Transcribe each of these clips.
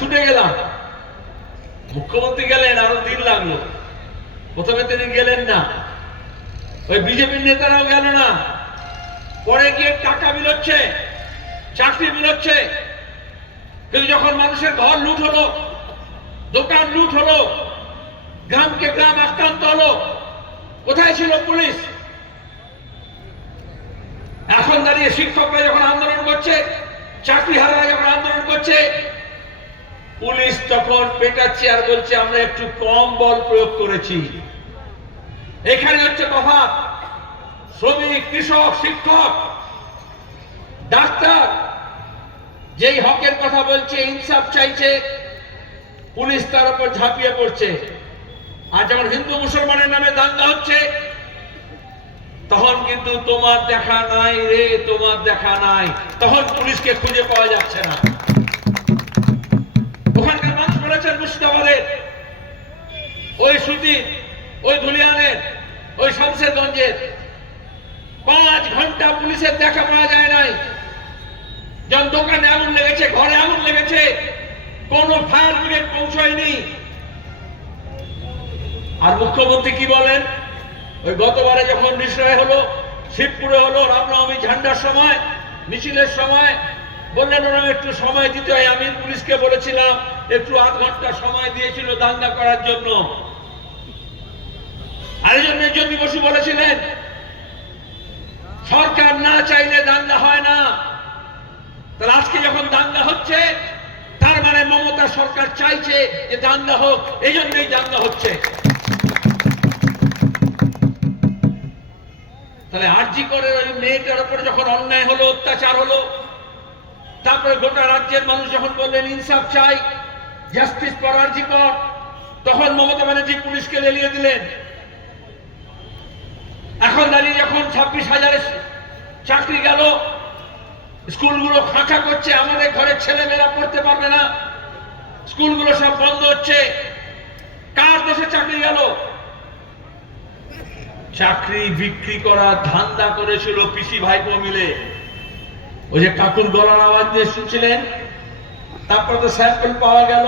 ছুটে গেলাম। মুখ্যমন্ত্রী গেলেন, আরও দিন লাগল। প্রথমে তিনি গেলেন না। ওই বিজেপির নেতারাও গেল না। পরে গিয়ে টাকা বিলোচ্ছে, চাকরি বিলোচ্ছে। কিন্তু যখন মানুষের ঘর লুট হলো, দোকান লুট হলো, গ্রামকে গ্রাম আক্রান্ত হলো, কোথায় ছিল পুলিশ? এখন দাঁড়িয়ে শিক্ষকরা যখন আন্দোলন করছে চাকরিহারারা যখন আন্দোলন করছে পুলিশ তখন পেটাচ্ছে আর বলছে, আমরা একটু কম বল প্রয়োগ করেছি। এখানে হচ্ছে তফাৎ শ্রমিক, কৃষক, শিক্ষক, ডাক্তার, যেই হকের কথা বলছে, ইনসাফ চাইছে, পুলিশ তার উপর ঝাঁপিয়ে পড়ছে। আর যখন হিন্দু মুসলমানের নামে দাঙ্গা হচ্ছে। তখন কিন্তু তোমার দেখা নাই রে, তোমার দেখা নাই। তখন পুলিশকে খুঁজে পাওয়া যাচ্ছে না। বলেছেন মুর্শিদাবাদের ওই সুতি ওই ধুলিয়ানের ওই শামসেরগঞ্জের পাঁচ ঘণ্টা পুলিশের দেখা পাওয়া যায় নাই। যখন দোকানে আগুন লেগেছে, ঘরে আগুন লেগেছে, কোন ফায়ার ব্রিগেড পৌঁছায়নি। আর মুখ্যমন্ত্রী কি বলেন? ওই গতবারে যখন নিশ্চয় হলো, শিবপুরে হলো রামনবমী ঝান্ডার সময়, মিছিলের সময়, বললেন ওরা একটু সময় দিতে হয়, আমি পুলিশকে বলেছিলাম একটু আধ ঘণ্টা সময় দিয়েছিল দাঙ্গা করার জন্য। আরেকজন জ্যোতি বসু বলেছিলেন, সরকার না চাইলে দাঙ্গা হয় না। তাহলে আজকে যখন দাঙ্গা হচ্ছে, তার মানে মমতা সরকার চাইছে যে দাঙ্গা হোক, এই জন্যই দাঙ্গা হচ্ছে। তাহলে আরজি করে ওই মেয়েটার উপরে যখন অন্যায় হলো, অত্যাচার হলো, তারপরে গোটা রাজ্যের মানুষ যখন বললেন, ইনসাফ চাই জাস্টিস ফর আরজি কর। তখন মমতা ব্যানার্জি পুলিশকে লেলিয়ে দিলেন। এখন দাঁড়িয়ে যখন ছাব্বিশ হাজারের চাকরি গেল, স্কুলগুলো খাঁচা করছে, আমাদের ঘরের ছেলেমেয়েরা পড়তে পারবে না। স্কুলগুলো সব বন্ধ হচ্ছে। কার দেশে চাকরি গেল? চাকরি বিক্রি করার ধান্দা করেছিল পিসি ভাইপো মিলে। ওই যে কাকুর গলার আওয়াজ দিয়ে শুনছিলেন? তারপর তো স্যাম্পল পাওয়া গেল।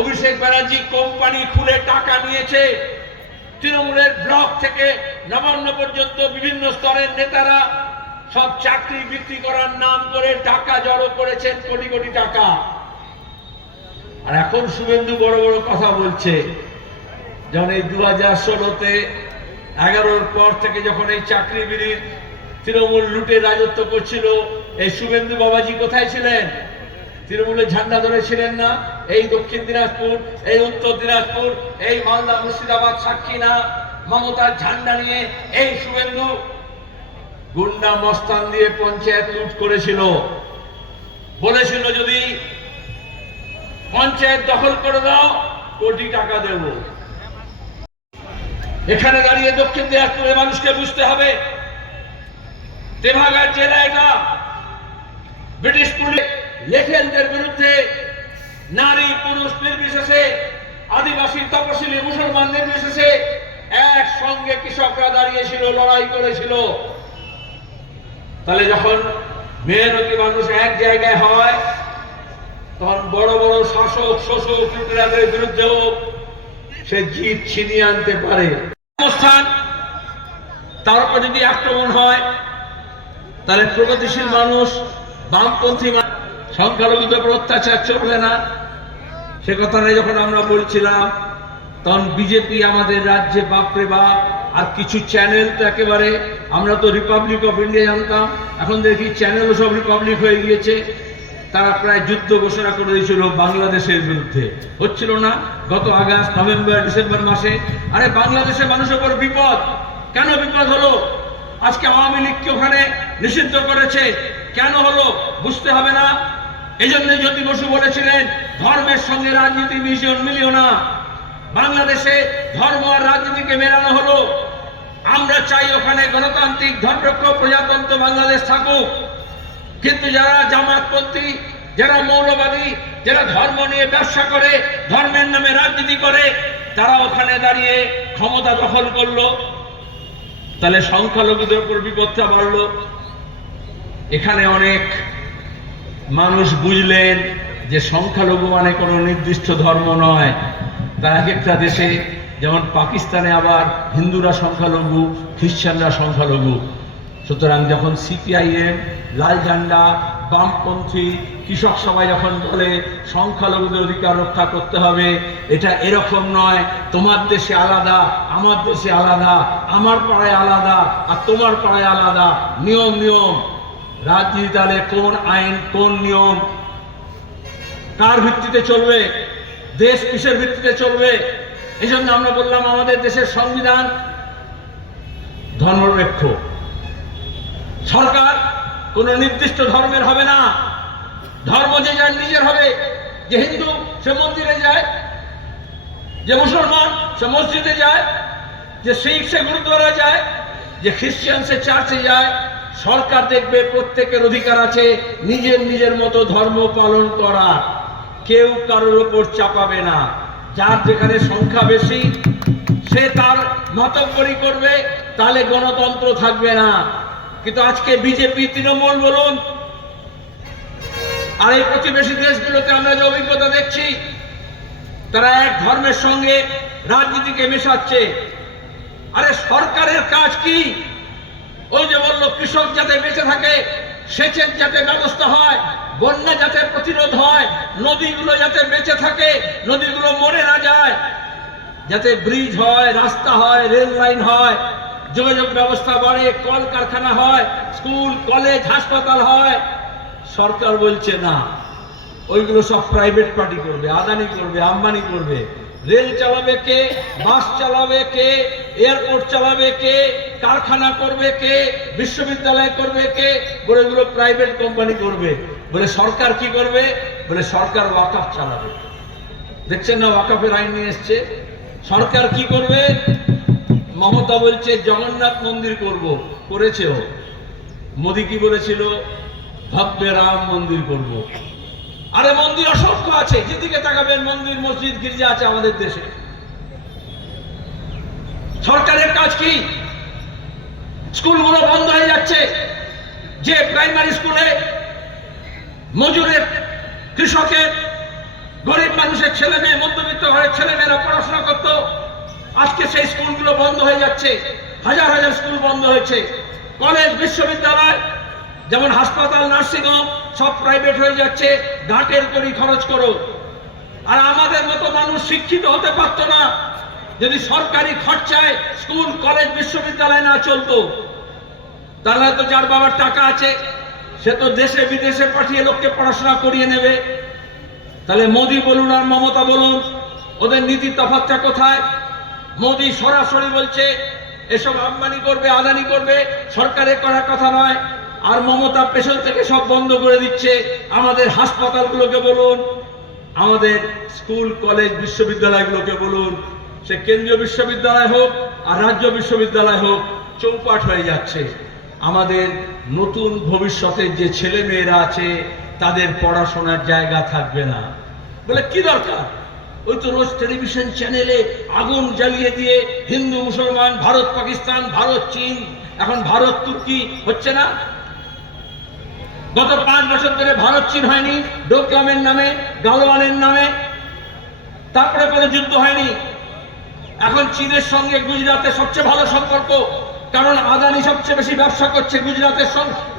অভিষেক ব্যানার্জি কোম্পানি খুলে টাকা নিয়েছে। তৃণমূলের ব্লক থেকে নবান্ন পর্যন্ত বিভিন্ন স্তরের নেতারা সব চাকরি বিক্রি করার নাম করে টাকা জড়ো করেছেন কোটি কোটি টাকা। আর এখন শুভেন্দু বড় বড় কথা বলছে। যেমন এই দু হাজার ষোলোতে এগারোর পর থেকে যখন এই চাকরি বিড়ির তৃণমূল লুটে রাজত্ব করছিল, এই শুভেন্দু বাবাজি কোথায় ছিলেন? তৃণমূলের ঝান্ডা ধরেছিলেন না, এই দক্ষিণ দিনাজপুর, এই উত্তর দিনাজপুর, এই মালদা মুর্শিদাবাদ সাক্ষী না, মমতার ঝান্ডা নিয়ে এই শুভেন্দু গুন্ডা মস্তান দিয়ে পঞ্চায়েত লুট করেছিল। বলেছিল যদি পঞ্চায়েত দখল করে দাও, কোটি টাকা দেব। এখানে দাঁড়িয়ে দক্ষিণ দিনাজপুরের মানুষকে বুঝতে হবে তেভাগার জেলা এটা ব্রিটিশ পুলিশ লেখেনদের বিরুদ্ধে নারী পুরুষ নির্বিশেষে আদিবাসী তপশিলি মুসলমান নির্বিশেষে একসঙ্গে কৃষকরা দাঁড়িয়েছিল লড়াই করেছিল। তাহলে যখন মেহনতি মানুষ এক জায়গায় হয় তখন বড় বড় শাসক শোষক লুটেরাদের বিরুদ্ধেও সে জিত ছিনিয়ে আনতে পারে। অবস্থান তার উপর যদি আক্রমণ হয় তাহলে প্রগতিশীল মানুষ বামপন্থী মানুষ, সংখ্যালঘুদের উপর অত্যাচার চলবে না। সে কথাটা যখন আমরা বলছিলাম, তখন বিজেপি আমাদের রাজ্যে, বাপরে বাপ, আর কিছু চ্যানেল তো একেবারে, আমরা তো রিপাবলিক অফ ইন্ডিয়া জানতাম, এখন দেখি চ্যানেলও সব রিপাবলিক হয়ে গিয়েছে। তারা প্রায় যুদ্ধ ঘোষণা করে দিয়েছিল বাংলাদেশের বিরুদ্ধে। হচ্ছিল না গত আগস্ট, নভেম্বর, ডিসেম্বর মাসে। আরে বাংলাদেশের মানুষের উপর বিপদ। কেন বিপদ হলো? আজকে আওয়ামী লীগকে ওখানে নিষিদ্ধ করেছে। কেন হলো? বুঝতে হবে না। এই জন্য জ্যোতি বসু বলেছিলেন, ধর্মের সঙ্গে রাজনীতি মিশন মিলিও না। বাংলাদেশে ধর্ম আর রাজনীতিকে মেলানো হলো। আমরা চাই ওখানে গণতান্ত্রিক ধর্মরক্ষ প্রজাতন্ত্র বাংলাদেশ থাকুক। কিন্তু যারা জামাতপন্থী যারা মৌলবাদী, যারা ধর্ম নিয়ে ব্যবসা করে, ধর্মের নামে রাজনীতি করে, তারা ওখানে দাঁড়িয়ে ক্ষমতা দখল করল। তাহলে সংখ্যালঘুদের উপর বিপদটা বাড়লো। এখানে অনেক মানুষ বুঝলেন যে সংখ্যালঘু মানে কোনো নির্দিষ্ট ধর্ম নয়। তার এক একটা দেশে, যেমন পাকিস্তানে আবার হিন্দুরা সংখ্যালঘু খ্রিশ্চানরা সংখ্যালঘু। সুতরাং যখন সিপিআইএম, লাল ঝান্ডা, বামপন্থী, কৃষক সবাই যখন বলে সংখ্যালঘুদের অধিকার রক্ষা করতে হবে, এটা এরকম নয়, তোমার দেশে আলাদা, আমার দেশে আলাদা, আমার পাড়ায় আলাদা, আর তোমার পাড়ায় আলাদা, নিয়ম নিয়ম। রাজনীতি তাহলে কোন আইন, কোন নিয়ম, কার ভিত্তিতে চলবে, দেশ কিসের ভিত্তিতে চলবে এই জন্য আমরা বললাম আমাদের দেশের সংবিধান ধর্মনিরপেক্ষ। সরকার কোন নির্দিষ্ট ধর্মের হবে না। ধর্ম যে যার নিজের হবে, যে হিন্দু, সে মন্দিরে যায়, যে মুসলমান, সে মসজিদে যায়, যে শিখ, সে গুরুদ্বারা যায়, যে খ্রিস্টান, সে চার্চে যায় সরকার দেখবে প্রত্যেকের অধিকার আছে, নিজের নিজের মতো ধর্ম পালন করার কেউ কারোর ওপর চাপাবে না। যার যেখানে সংখ্যা বেশি, সে তার মতব্বরি করবে, তাহলে গণতন্ত্র থাকবে না। কিন্তু আজকে বিজেপি, তৃণমূল বলুন, আর এই প্রতিবেশী দেশগুলোতে আমরা যে অভিজ্ঞতা দেখছি, তারা এক ধর্মের সঙ্গে রাজনীতিকে মেশাচ্ছে। আরে সরকারের কাজ কি? কৃষক যাতে বেঁচে থাকে, সেচের যাতে ব্যবস্থা হয়, বন্যা যাতে প্রতিরোধ হয়, নদীগুলো যাতে বেঁচে থাকে, নদীগুলো মরে না যায়, যাতে ব্রিজ হয়, রাস্তা হয়, রেল লাইন হয়, যোগাযোগ ব্যবস্থা বাড়ে, কলকারখানা হয়, স্কুল, কলেজ, হাসপাতাল হয়, সরকার বলছে না। ওইগুলো সব প্রাইভেট পার্টি করবে, আদানি করবে, আম্বানি করবে। রেল চালাবে কে? বাস চালাবে কে? এয়ারপোর্ট চালাবে কে? কারখানা করবে কে? বিশ্ববিদ্যালয় করবে কে? বলে এগুলো প্রাইভেট কোম্পানি করবে। বলে সরকার কি করবে? বলে সরকার ওয়াকাফ চালাবে। দেখছেন না ওয়াকাফের আইন নিয়ে এসছে? সরকার কি করবে? মমতা বলছে, জগন্নাথ মন্দির করব। করেছেও মোদি কি বলেছিল? ভব্য রাম মন্দির করব। আরে মন্দির অসংখ্য আছে। যেদিকে তাকাবেন, মন্দির, মসজিদ, গির্জা আছে আমাদের দেশে। সরকারের কাজ কি? স্কুলগুলো বন্ধ হয়ে যাচ্ছে। যে প্রাইমারি স্কুলে মজুরের কৃষকের, গরিব মানুষের ছেলে মেয়ে, মধ্যবিত্ত ঘরের ছেলে মেয়েরা পড়াশোনা করত, আজকে সেই স্কুলগুলো বন্ধ হয়ে যাচ্ছে। হাজার হাজার স্কুল বন্ধ হয়েছে। কলেজ, বিশ্ববিদ্যালয়, যেমন হাসপাতাল, নার্সিংহোম, সব প্রাইভেট হয়ে যাচ্ছে। ঘাটের করি খরচ করো। আর আমাদের মতো মানুষ শিক্ষিত হতে পারতো না। যদি সরকারি খরচায় স্কুল, কলেজ, বিশ্ববিদ্যালয় না চলতো, তাহলে তো যার বাবার টাকা আছে, সে তো দেশে, বিদেশে পাঠিয়ে লোককে পড়াশোনা করিয়ে নেবে। তাহলে মোদি বলুন আর মমতা বলুন, ওদের নীতি তফাৎটা কোথায়? মোদি সরাসরি বলছে, এসব আম্বানি করবে, আদানি করবে, সরকারের করার কথা নয়, আর মমতা পেছন থেকে সব বন্ধ করে দিচ্ছে। আমাদের হাসপাতালগুলোকে বলুন, আমাদের স্কুল, কলেজ, বিশ্ববিদ্যালয়গুলোকে বলুন সে কেন্দ্রীয় বিশ্ববিদ্যালয় হোক আর রাজ্য বিশ্ববিদ্যালয় হোক, চৌপাট হয়ে যাচ্ছে। আমাদের নতুন ভবিষ্যতের যে ছেলে মেয়েরা আছে, তাদের পড়াশোনার জায়গা থাকবে না। বলে, কি দরকার? ওই তো রোজ টেলিভিশন চ্যানেলে আগুন জ্বালিয়ে দিয়ে হিন্দু, মুসলমান, ভারত, পাকিস্তান, ভারত, চীন, এখন ভারত, তুর্কি হচ্ছে না? গত পাঁচ বছর ধরে ভারত, চীন হয়নি, ডোকলামের নামে গালওয়ানের নামে, তারপরে কোনো যুদ্ধ হয়নি। এখন চীনের সঙ্গে গুজরাটের সবচেয়ে ভালো সম্পর্ক, কারণ আদানি সবচেয়ে বেশি ব্যবসা করছে গুজরাটের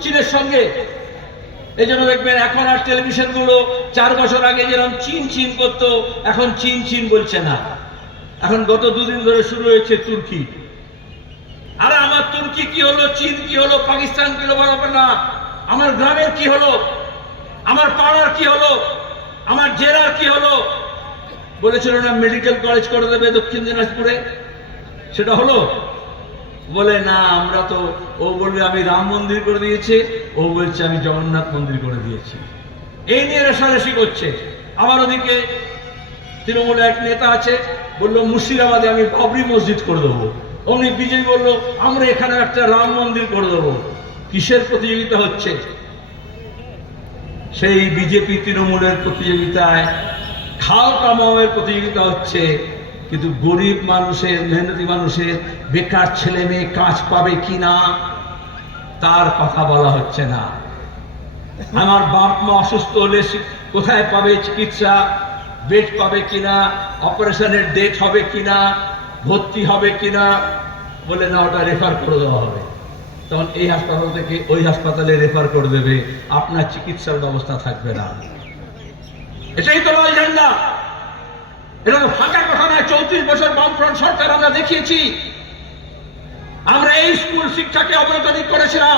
চীনের সঙ্গে। এই জন্য দেখবেন এখন আর টেলিভিশনগুলো চার বছর আগে যেরকম চীন চীন করতো, এখন চীন চীন বলছে না। এখন গত দুদিন ধরে শুরু হয়েছে তুর্কি। আরে আমার তুর্কি কি হলো, চীন কি হলো, পাকিস্তান কি হলো না। আমার গ্রামের কি হলো, আমার পাড়ার কি হলো, আমার জেলার কি হলো বলেছিল না মেডিকেল কলেজ করে দেবে দক্ষিণ দিনাজপুরে? সেটা হলো? বলে, না, আমরা তো ও বলবে, আমি রাম মন্দির করে দিয়েছি। ও বলছে, আমি জগন্নাথ মন্দির করে দিয়েছি। এই নিয়ে রেশারেশি করছে। আমার ওদিকে তৃণমূলের এক নেতা আছে, বলল, মুর্শিদাবাদে আমি বাবরি মসজিদ করে দেবো। অমনি বিজয় বলল, আমরা এখানে একটা রাম মন্দির করে দেবো। কিসের প্রতিযোগিতা হচ্ছে? সেই বিজেপি তৃণমূলের প্রতিযোগিতায় খাও কামাওয়ের প্রতিযোগিতা হচ্ছে, কিন্তু গরিব মানুষের, মেহনতি মানুষের, বেকার ছেলে মেয়ে কাজ পাবে কি না তার কথা বলা হচ্ছে না। আমার বাপ মা অসুস্থ হলে কোথায় পাবে চিকিৎসা, বেড পাবে কিনা, অপারেশনের ডেট হবে কিনা, ভর্তি হবে কিনা, বলে না, ওটা রেফার করে দেওয়া হবে। তখন এই হাসপাতাল থেকে ওই হাসপাতালে রেফার করে দেবে, আপনার চিকিৎসার ব্যবস্থা থাকবে না। এটাই তো লাল ঝান্ডা। তো ফাঁকা কথা নয় চৌত্রিশ বছর বামফ্রন্ট সরকার আমরা দেখিয়েছি। আমরা এই স্কুল শিক্ষাকে অগ্রগতি করেছিলাম।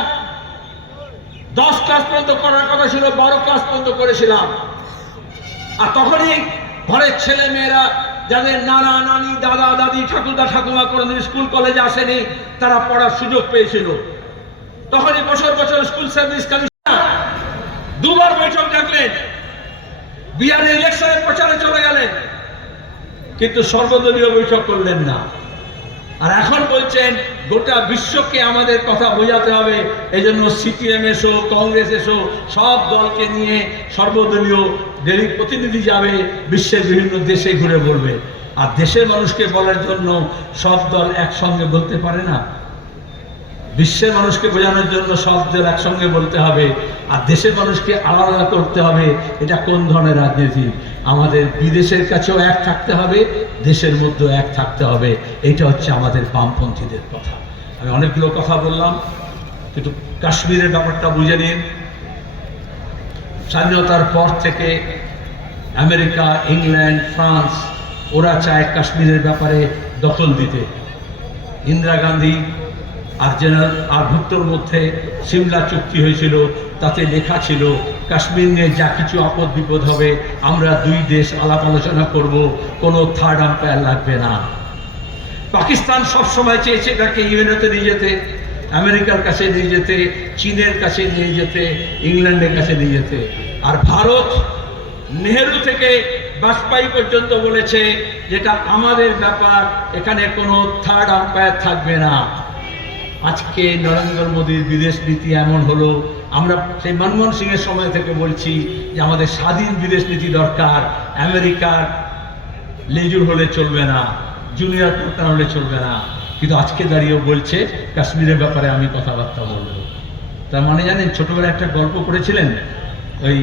দশ ক্লাস পর্যন্ত করার কথা ছিল, বারো ক্লাস পর্যন্ত করেছিলাম। আর তখনই ঘরের ছেলে মেয়েরা যাদের নানা, নানি, দাদা, দাদি, ঠাকুরদা, ঠাকুমা কোনোদিন স্কুল, কলেজে আসেনি, তারা পড়ার সুযোগ পেয়েছিল। তখনই বছর বছর স্কুল সার্ভিস কমিশনার দুবার বৈঠক ডাকলেন। বিহারে ইলেকশনের প্রচারে চলে গেলেন। কিন্তু সর্বদলীয় বৈঠক করলেন না। আর এখন বলছেন, গোটা বিশ্বকে আমাদের কথা বোঝাতে হবে। এই জন্য সিপিএম এসো, কংগ্রেস এসো, সব দলকে নিয়ে সর্বদলীয় ডেলি প্রতিনিধি যাবে, বিশ্বের বিভিন্ন দেশে ঘুরে বলবে। আর দেশের মানুষকে বলার জন্য সব দল একসঙ্গে বলতে পারে না। বিশ্বের মানুষকে বোঝানোর জন্য সব দল একসঙ্গে বলতে হবে। আর দেশের মানুষকে আলাদা করতে হবে, এটা কোন ধরনের রাজনীতি? আমাদের বিদেশের কাছেও এক থাকতে হবে, দেশের মধ্যেও এক থাকতে হবে। এটা হচ্ছে আমাদের বামপন্থীদের কথা। আমি অনেকগুলো কথা বললাম, কিন্তু কাশ্মীরের ব্যাপারটা বুঝে নিন। স্বাধীনতার পর থেকে আমেরিকা, ইংল্যান্ড, ফ্রান্স, ওরা চায় কাশ্মীরের ব্যাপারে দখল দিতে। ইন্দিরা গান্ধী আর জেনারেল আর ভুট্টোর মধ্যে সিমলা চুক্তি হয়েছিল, তাতে লেখা ছিল, কাশ্মীর নিয়ে যা কিছু আপদ বিপদ হবে, আমরা দুই দেশ আলাপ আলোচনা করব, কোনো থার্ড আম্পায়ার লাগবে না। পাকিস্তান সবসময় চেয়েছে এটাকে ইউএনওতে নিয়ে যেতে, আমেরিকার কাছে নিয়ে যেতে, চীনের কাছে নিয়ে যেতে, ইংল্যান্ডের কাছে নিয়ে যেতে। আর ভারত নেহেরু থেকে বাজপেয়ী পর্যন্ত বলেছে, যেটা আমাদের ব্যাপার, এখানে কোনো থার্ড আম্পায়ার থাকবে না। আজকে নরেন্দ্র মোদীর বিদেশ নীতি এমন হলো। আমরা সেই মনমোহন সিংয়ের সময় থেকে বলছি যে আমাদের স্বাধীন বিদেশ নীতি দরকার, আমেরিকার লেজুর হলে চলবে না, জুনিয়র পার্টনার হলে চলবে না। কিন্তু আজকে দাঁড়িয়েও বলছে, কাশ্মীরের ব্যাপারে আমি কথাবার্তা বলব। তার মানে জানেন, ছোটবেলায় একটা গল্প করেছিলেন ওই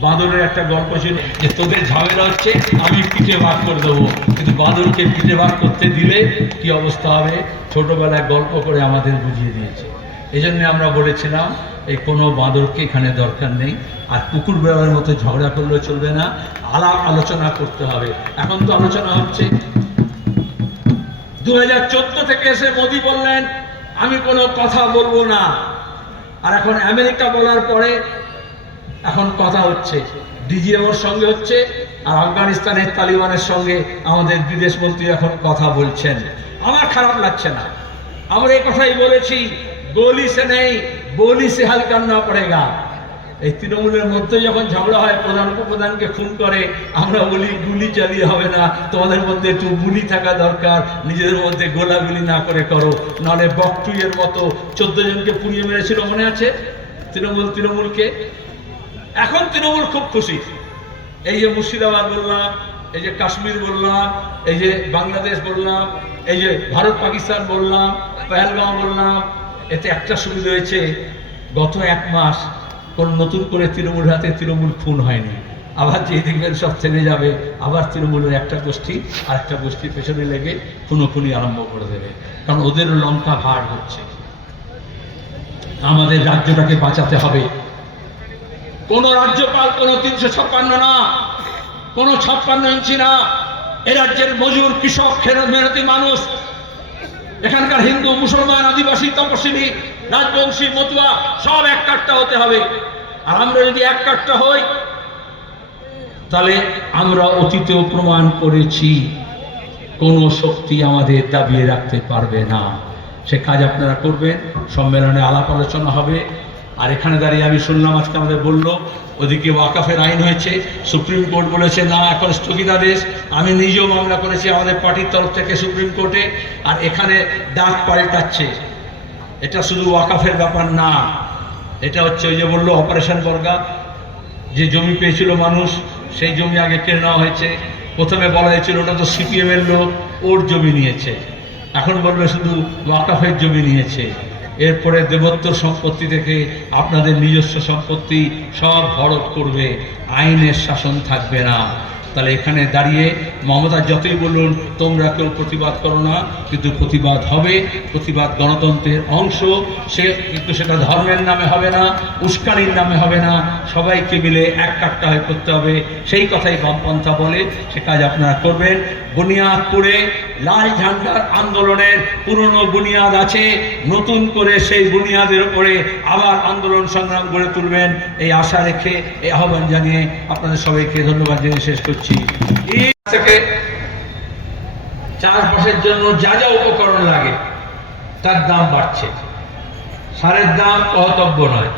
বাঁদরের একটা গল্প ছিল যে তোদের ঝামেলা হচ্ছে, আমি পিঠে ভাগ করে দেবো। কিন্তু বাঁদরকে পিঠে ভাগ করতে দিলে কি অবস্থা হবে? ছোটবেলায় গল্প করে আমাদের বুঝিয়ে দিয়েছে। এই জন্য আমরা বলেছিলাম, এই কোনো বাঁদরকে এখানে দরকার নেই। আর কুকুর বেড়ার মতো ঝগড়া করলেও চলবে না, আলাপ আলোচনা করতে হবে। এখন তো আলোচনা হচ্ছে। দু হাজার চোদ্দ থেকে এসে মোদি বললেন, আমি কোনো কথা বলব না। আর এখন আমেরিকা বলার পরে এখন কথা হচ্ছে, ডিজিএমওর সঙ্গে হচ্ছে, আর আফগানিস্তানের তালিবানের সঙ্গে আমাদের বিদেশ মন্ত্রী এখন কথা বলছেন। আমার খারাপ লাগছে না। আমরা এই কথাই বলেছি গোলি সে নেই, বলি সে হাল কান্না পড়েগা। এই তৃণমূলের মধ্যে যখন ঝগড়া হয়, প্রধান উপপ্রধানকে খুন করে, আমরা বলি, গুলি চালিয়ে হবে না, তোমাদের মধ্যে একটু গুলি থাকা দরকার, নিজেদের মধ্যে গোলাগুলি না করে করো। নাহলে বকটুইয়ের মতো চোদ্দ জনকে পুড়িয়ে মেরেছিল, মনে আছে? তৃণমূল, তৃণমূলকে? এখন তৃণমূল খুব খুশি। এই যে মুর্শিদাবাদ বললাম, এই যে কাশ্মীর বললাম, এই যে বাংলাদেশ বললাম, এই যে ভারত পাকিস্তান বললাম, পেহেলগাঁও বললাম, এতে একটা সুবিধা হয়েছে, গত এক মাস কোন নতুন করে তৃণমূল হাতে তৃণমূল খুন হয়নি। আবার যেই দেখবেন সব থেমে যাবে, আবার তৃণমূলের একটা গোষ্ঠী আর একটা গোষ্ঠীর পেছনে লেগে খুনোখুনি আরম্ভ করে দেবে। কারণ ওদের লঙ্কা ভার হচ্ছে। আমাদের রাজ্যটাকে বাঁচাতে হবে। কোন রাজ্যপাল, কোন তিনশো ছাপ্পান্ন না, কোন ছাপ্পান্ন ইঞ্চি না। এ রাজ্যের মজুর, কৃষক, খেরো মেহনতি মানুষ, এখানকার হিন্দু, মুসলমান, আদিবাসী তপশিলি রাজবংশী, মতুয়া, সব এক কাঠটা হতে হবে। আর আমরা যদি এক কাঠটা হই, তাহলে আমরা অতীতেও প্রমাণ করেছি, কোনো শক্তি আমাদের দাবিয়ে রাখতে পারবে না। সে কাজ আপনারা করবেন, সম্মেলনে আলাপ আলোচনা হবে। আর এখানে দাঁড়িয়ে আমি শুনলাম আজকে আমাদের বলল, ওদিকে ওয়াকাফের আইন হয়েছে, সুপ্রিম কোর্ট বলেছে, না, এখন স্থগিতাদেশ। আমি নিজেও মামলা করেছি আমাদের পার্টির তরফ থেকে সুপ্রিম কোর্টে, আর এখানে ডাক পাল্টাচ্ছে। এটা শুধু ওয়াকাফের ব্যাপার না, এটা হচ্ছে ওই যে বলল অপারেশন বর্গা, যে জমি পেয়েছিল মানুষ, সেই জমি আগে কেড়ে নেওয়া হয়েছে। প্রথমে বলা হয়েছিল ওটা তো সিপিএম এর লোক, ওর জমি নিয়েছে। এখন বলবে শুধু ওয়াকাফের জমি নিয়েছে। এরপরে দেবত্ব সম্পত্তি থেকে আপনাদের নিজস্ব সম্পত্তি সব হরপ করবে আইনের শাসন থাকবে না। তাহলে এখানে দাঁড়িয়ে মমতা যতই বলুন, তোমরা কেউ প্রতিবাদ করো না, কিন্তু প্রতিবাদ হবে। প্রতিবাদ গণতন্ত্রের অংশ। সে কিন্তু সেটা ধর্মের নামে হবে না, উস্কানির নামে হবে না। সবাইকে মিলে এক কাট্টা হয়ে করতে হবে। সেই কথাই বামপন্থা বলে, সে কাজ আপনারা করবেন। বুনিয়াদপুরে লাল ঝান্ডার আন্দোলনের পুরনো বুনিয়াদ আছে। নতুন করে সেই বুনিয়াদের উপরে আবার আন্দোলন সংগ্রাম গড়ে তুলবেন। এই আশা রেখে, এই আহ্বান জানিয়ে আপনাদের সবাইকে ধন্যবাদ জানিয়ে শেষ করছি। ঈদ থেকে চাষবাসের জন্য যা যা উপকরণ লাগে, তার দাম বাড়ছে। সারের দাম কহতব্য নয়।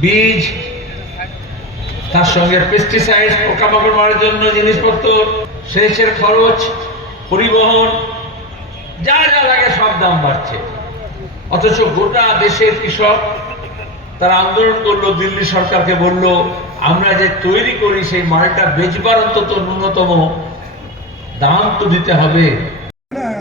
বীজ, তার সঙ্গে পেস্টিসাইড পোকামাকড় মারার জন্য জিনিসপত্র, সেচের খরচ, পরিবহন, যা যা লাগে সব দাম বাড়ছে। অথচ গোটা দেশের কৃষক তারা আন্দোলন করল দিল্লি সরকারকে বলল আমরা যে তৈরি করি সেই মালটা বেচবার অন্তত ন্যূনতম দাম তো দিতে হবে। হ্যাঁ,